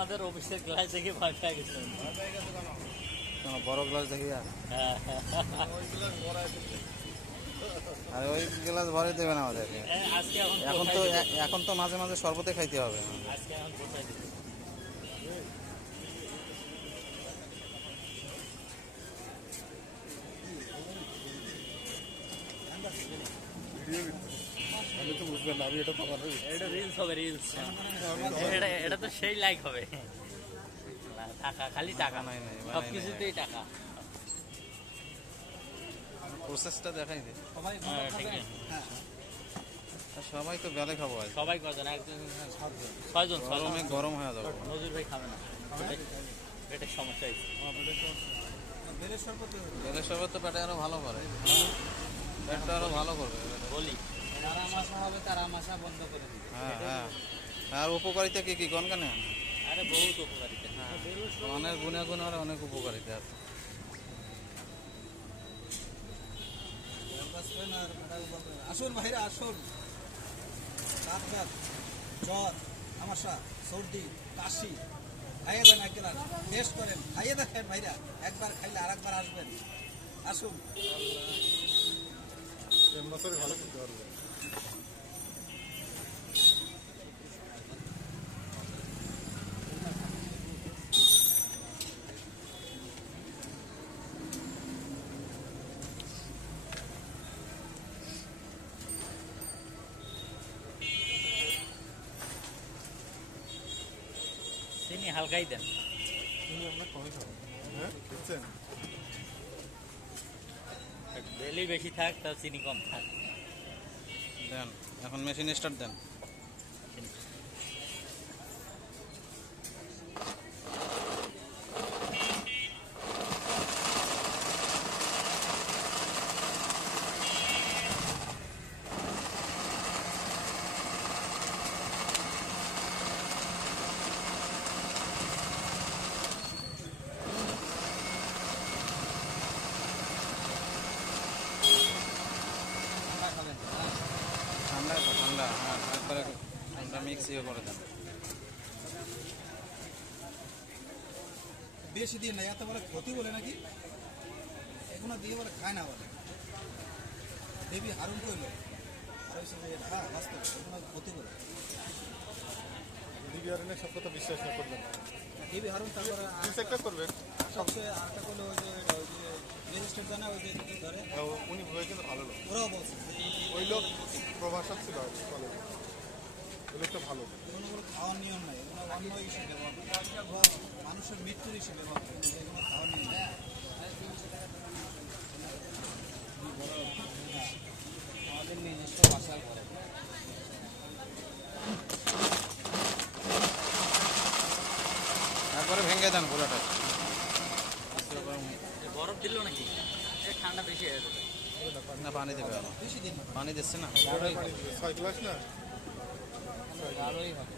আমাদের অফিসের গ্লাস দেখে ভয় পেয়ে গেছে। বড় গ্লাস দেখি হ্যাঁ, আর ওই গ্লাস ভরে দেবেন আমাদেরকে। আজকে এখন তো মাঝে মাঝে শরবতে খাইতে হবে। আজকে এখন কোথায় দিতে আমি তো বুঝবেন না, আমি এটা তো আমার এটা রিলস হবে, রিলস। এটা তো সেই লাইক হবে। টাকা, খালি টাকা নয়, সব কিছুতেই টাকা। প্রসেসটা দেখাই দে। সবাই তো বেলে খাবো, সবাই কজন? একজন, ছয়জন। গরম হয়ে যাবে। নজরুল ভাই খাবে না, পেটের সমস্যা হয়েছে। বেলের শরবত তো পেটে আরো ভালো করে, পেটটা আরো ভালো করবে। বলি হ্যাঁ হ্যাঁ। আর উপকারিতা কি কি কোন কেন? আরে বহুত উপকারিতা, অনেক গুণে আর অনেক উপকারিতা আছে। আসুন ভাইরা আসুন। জ্বর, আমাশা, সর্দি, কাশি, খাইয়ে দেন এক গ্লাস, টেস্ট করেন, খাইয়ে দেখেন ভাইরা। একবার খাইলে আর একবার আসবেন। আসুন। ভালো করতে পারবে। চিনি হালকাই দেন। আমরা কমই খাবো। হ্যাঁ বুঝছেন, বেলি বেশি থাক, তাও চিনি কম থাক। দেন, এখন মেশিন স্টার্ট দেন। ঠান্ডা, হ্যাঁ, একবারে ঠান্ডা মিক্স করে দেন। বেশি দিন না, এত বলে ক্ষতি বলে নাকি, এগুলো দিয়ে বলে খায় না বলে। দেবী হারুন কইল, হ্যাঁ বাস্তব এগুলো ক্ষতি বলে। ডিবিআরএন সব কথা বিশ্বাস না করবেন। দেবী হারুন তারপরে চেকটা করবেন। সবচেয়ে আরেকটা করলো ওই যে রেজিস্টার জানা, ওই যে ধরে উনি ভয় কিন্তু ভালো লোক। ওরাও বলছে ওই লোক প্রভাষক ছিল কলেজে, ওই লোকটা ভালো। এগুলো খাওয়ার নিয়ম নাই, এগুলো অন্য হিসেবে মানুষের মৃত্যুর হিসেবে এগুলো খাওয়ার নিয়ম নেই। আমাদের নিজস্ব বাসায় করে একবারে ভেঙে দেন গোলাটা। বরফ দিল নাকি? ঠান্ডা বেশি হয়ে যাবে না, পানি দেবে আরো। বেশি দিন না, পানি দিচ্ছে না, 6 গ্লাস না, ভালোই হবে।